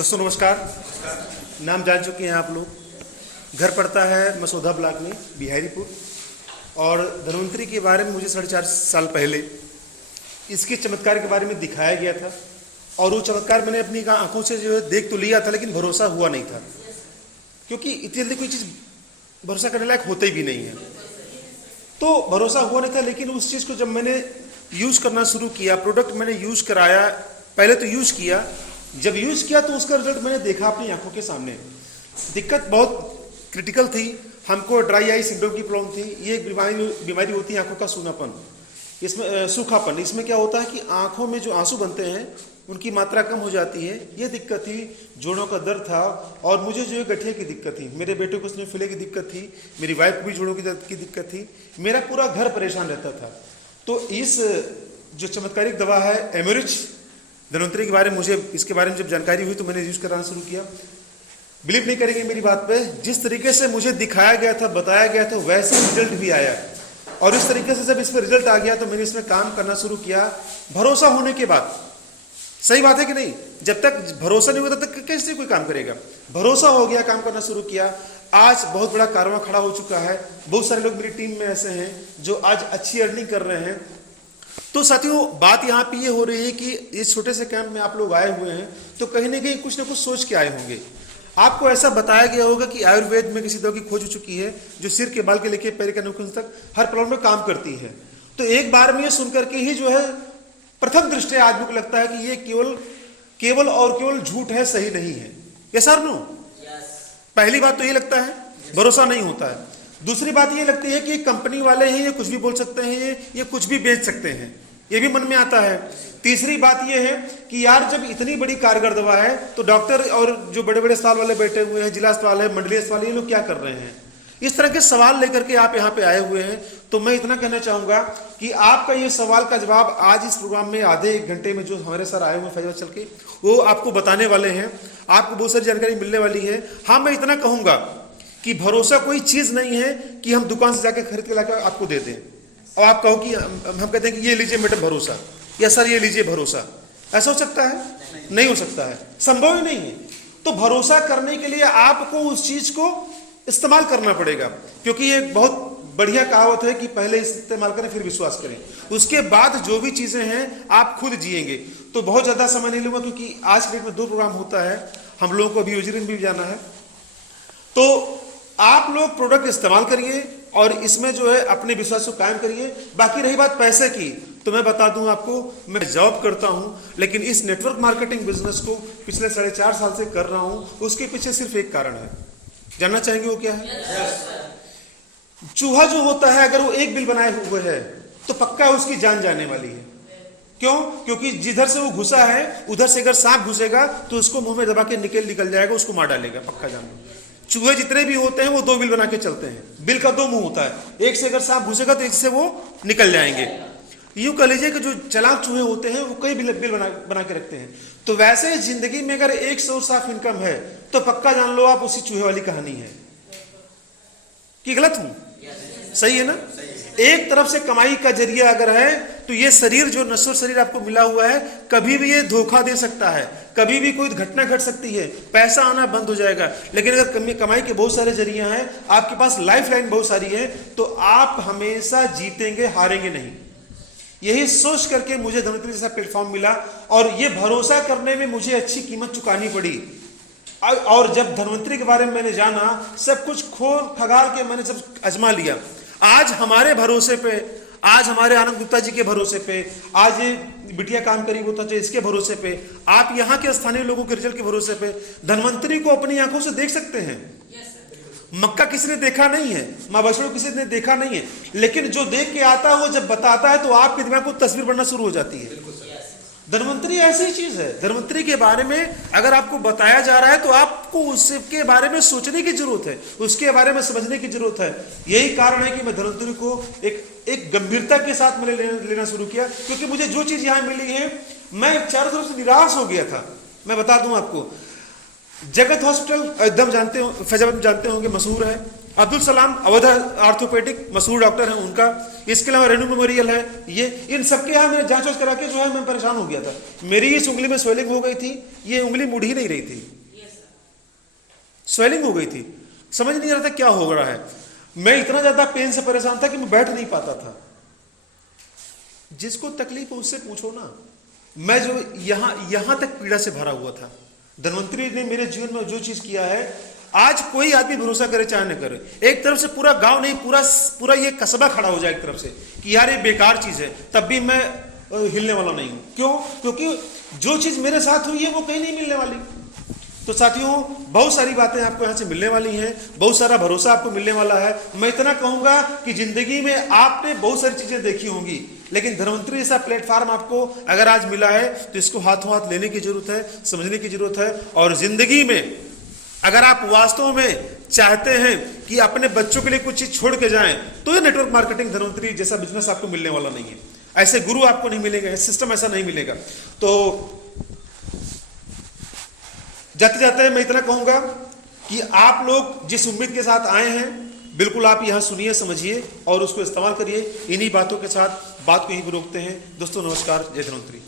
दोस्तों नमस्कार। नाम जान चुके हैं आप लोग। घर पड़ता है मसौदा ब्लॉक में बिहारीपुर। और धन्वंतरी के बारे में मुझे 4.5 साल पहले इसके चमत्कार के बारे में दिखाया गया था। और वो चमत्कार मैंने अपनी आंखों से जो है देख तो लिया था, लेकिन भरोसा हुआ नहीं था, क्योंकि इतनी जल्दी कोई चीज़ भरोसा करने लायक होते भी नहीं है। तो भरोसा हुआ नहीं था, लेकिन उस चीज़ को जब मैंने यूज़ करना शुरू किया, प्रोडक्ट मैंने यूज़ कराया, पहले तो यूज़ किया, जब यूज़ किया तो उसका रिजल्ट मैंने देखा अपनी आंखों के सामने। दिक्कत बहुत क्रिटिकल थी। हमको ड्राई आई सिंड्रोम की प्रॉब्लम थी। ये एक बीमारी होती है आंखों का सूनापन, इसमें सूखापन। इसमें क्या होता है कि आंखों में जो आंसू बनते हैं उनकी मात्रा कम हो जाती है। ये दिक्कत थी। जोड़ों का दर्द था, और मुझे जो है गठिया की दिक्कत थी, मेरे बेटे को उसमें फिले की दिक्कत थी, मेरी वाइफ को भी जोड़ों की दर्द की दिक्कत थी, मेरा पूरा घर परेशान रहता था। तो इस जो चमत्कारिक दवा है एमोरिच धन्वंतरी के बारे में, मुझे इसके बारे में जब जानकारी हुई तो मैंने यूज़ कराना शुरू किया। बिलीव नहीं करेंगे मेरी बात पे, जिस तरीके से मुझे दिखाया गया था, बताया गया था, वैसे रिजल्ट भी आया। और इस तरीके से जब इस पर रिजल्ट आ गया तो मैंने इसमें काम करना शुरू किया भरोसा होने के बाद। सही बात है कि नहीं? जब तक भरोसा नहीं होता तब तक कैसे कोई काम करेगा? भरोसा हो गया, काम करना शुरू किया। आज बहुत बड़ा कारवां खड़ा हो चुका है। बहुत सारे लोग मेरी टीम में ऐसे हैं जो आज अच्छी अर्निंग कर रहे हैं। तो साथियों, बात यहाँ पे ये हो रही है कि इस छोटे से कैंप में आप लोग आए हुए हैं तो कहीं ना कहीं कुछ ना कुछ सोच के आए होंगे। आपको ऐसा बताया गया होगा कि आयुर्वेद में किसी दवा की खोज हो चुकी है जो सिर के बाल के लेके पैर के नाखून तक हर प्रॉब्लम में काम करती है। तो एक बार में ये सुन करके ही जो है प्रथम दृष्टया आदमी को लगता है कि ये केवल और केवल झूठ है, सही नहीं है। यस और नो? पहली बात तो ये लगता है, भरोसा नहीं होता है। दूसरी बात ये लगती है कि कंपनी वाले हैं, ये कुछ भी बोल सकते हैं, ये कुछ भी बेच सकते हैं, ये भी मन में आता है। तीसरी बात ये है कि यार जब इतनी बड़ी कारगर दवा है तो डॉक्टर और जो बड़े बड़े अस्पताल वाले बैठे हुए हैं, जिला अस्पताल है, मंडलीय अस्पताल, ये लोग क्या कर रहे हैं? इस तरह के सवाल लेकर के आप यहाँ पे आए हुए हैं। तो मैं इतना कहना चाहूँगा कि आपका ये सवाल का जवाब आज इस प्रोग्राम में आधे एक घंटे में जो हमारे सर आए हुए फैजल चल के वो आपको बताने वाले हैं। आपको बहुत सारी जानकारी मिलने वाली है। हाँ, मैं इतना कहूँगा कि भरोसा कोई चीज़ नहीं है कि हम दुकान से जाके खरीद के लाकर आपको दे दें और आप कहो कि हम कहते हैं कि ये लीजिए मैडम भरोसा, या सर ये लीजिए भरोसा। ऐसा हो सकता है? नहीं हो सकता है, संभव ही नहीं है। तो भरोसा करने के लिए आपको उस चीज़ को इस्तेमाल करना पड़ेगा, क्योंकि ये बहुत बढ़िया कहावत है कि पहले इस्तेमाल करें फिर विश्वास करें, उसके बाद जो भी चीज़ें हैं आप खुद जिएंगे। तो बहुत ज़्यादा समय नहीं लूँगा, क्योंकि आज के डेट में 2 प्रोग्राम होता है, हम लोगों को अभी यूजरिन भी जाना है। तो आप लोग प्रोडक्ट इस्तेमाल करिए और इसमें जो है अपने विश्वास को कायम करिए। बाकी रही बात पैसे की, तो मैं बता दूं आपको, मैं जॉब करता हूं, लेकिन इस नेटवर्क मार्केटिंग बिजनेस को पिछले 4.5 साल से कर रहा हूं। उसके पीछे सिर्फ एक कारण है, जानना चाहेंगे वो क्या है? चूहा जो होता है, अगर वो एक बिल बनाए हुए है तो पक्का उसकी जान जाने वाली है। क्यों? क्योंकि जिधर से वो घुसा है उधर से अगर सांप घुसेगा तो उसको मुंह में दबा के निकल जाएगा, उसको मार डालेगा, पक्का जान लो। चूहे जितने भी होते हैं वो 2 बिल बना के चलते हैं। बिल का 2 मुंह होता है, एक से अगर सांप घुसेगा तो एक से वो निकल जाएंगे। यूं कह लीजिए कि जो चालाक चूहे होते हैं वो कई बिल बना के रखते हैं। तो वैसे जिंदगी में अगर एक सोर्स साफ इनकम है तो पक्का जान लो आप उसी चूहे वाली कहानी है। कि गलत हूं? सही है ना? एक तरफ से कमाई का जरिया अगर है तो ये शरीर, जो नश्वर शरीर आपको मिला हुआ है, कभी भी ये धोखा दे सकता है, कभी भी कोई घटना घट सकती है, पैसा आना बंद हो जाएगा। लेकिन अगर कमाई के बहुत सारे जरिया हैं, आपके पास लाइफ लाइन बहुत सारी है, तो आप हमेशा जीतेंगे, हारेंगे नहीं। यही सोच करके मुझे धन्वंतरी जैसा प्लेटफॉर्म मिला, और ये भरोसा करने में मुझे अच्छी कीमत चुकानी पड़ी। और जब धन्वंतरी के बारे में मैंने जाना, सब कुछ खोल खगाल के मैंने जब आजमा लिया, आज हमारे भरोसे पे, आज हमारे आनंद गुप्ता जी के भरोसे पे, आज ये बिटिया काम करी वो तो इसके भरोसे पे, आप यहाँ के स्थानीय लोगों के रिजल्ट के भरोसे पे धन्वंतरी को अपनी आंखों से देख सकते हैं। मक्का किसी ने देखा नहीं है, माँ वैष्णो किसी ने देखा नहीं है, लेकिन जो देख के आता है वो जब बताता है तो आपके दिमाग को तस्वीर बनना शुरू हो जाती है। धन्वंतरी ऐसी ही चीज है। धन्वंतरी के बारे में अगर आपको बताया जा रहा है तो आपको उसके बारे में सोचने की जरूरत है, उसके बारे में समझने की जरूरत है। यही कारण है कि मैं धन्वंतरी को एक गंभीरता के साथ मैंने लेना शुरू किया, क्योंकि मुझे जो चीज यहाँ मिली है, मैं चारों तरफ से निराश हो गया था। मैं बता दूं आपको, जगत हॉस्पिटल एकदम जानते हो, फैजाबाद में जानते होंगे, मशहूर है। अब्दुल सलाम अवध आर्थोपेडिक मशहूर डॉक्टर हैं उनका, इसके अलावा रेणु मेमोरियल है। ये इन सबके यहाँ मैं जांच वाच करा के जो है मैं परेशान हो गया था। मेरी इस उंगली में स्वेलिंग हो गई थी, ये उंगली मुड़ ही नहीं रही थी, स्वेलिंग हो गई थी, समझ नहीं आ रहा था क्या हो रहा है। मैं इतना ज्यादा पेन से परेशान था कि मैं बैठ नहीं पाता था। जिसको तकलीफ है उससे पूछो ना। मैं जो यहां तक पीड़ा से भरा हुआ था, धन्वंतरी ने मेरे जीवन में जो चीज किया है, आज कोई आदमी भरोसा करे चाहे न करे, एक तरफ से पूरा गांव नहीं, पूरा ये कस्बा खड़ा हो जाए एक तरफ से कि यार ये बेकार चीज है, तब भी मैं हिलने वाला नहीं हूं। क्यों? क्योंकि जो चीज मेरे साथ हुई है वो कहीं नहीं मिलने वाली। तो साथियों, बहुत सारी बातें आपको यहाँ से मिलने वाली हैं, बहुत सारा भरोसा आपको मिलने वाला है। मैं इतना कहूंगा कि जिंदगी में आपने बहुत सारी चीजें देखी होंगी, लेकिन धन्वंतरी जैसा प्लेटफॉर्म आपको अगर आज मिला है तो इसको हाथों हाथ लेने की जरूरत है, समझने की जरूरत है। और जिंदगी में अगर आप वास्तव में चाहते हैं कि अपने बच्चों के लिए कुछ चीज छोड़ के जाएं, तो ये नेटवर्क मार्केटिंग धन्वंतरी जैसा बिजनेस आपको मिलने वाला नहीं है। ऐसे गुरु आपको नहीं मिलेगा, सिस्टम ऐसा नहीं मिलेगा। तो जाते जाते मैं इतना कहूंगा कि आप लोग जिस उम्मीद के साथ आए हैं, बिल्कुल आप यहां सुनिए, समझिए और उसको इस्तेमाल करिए। इन्हीं बातों के साथ बात को यहीं पर रोकते हैं। दोस्तों नमस्कार, जय धन्वंतरी।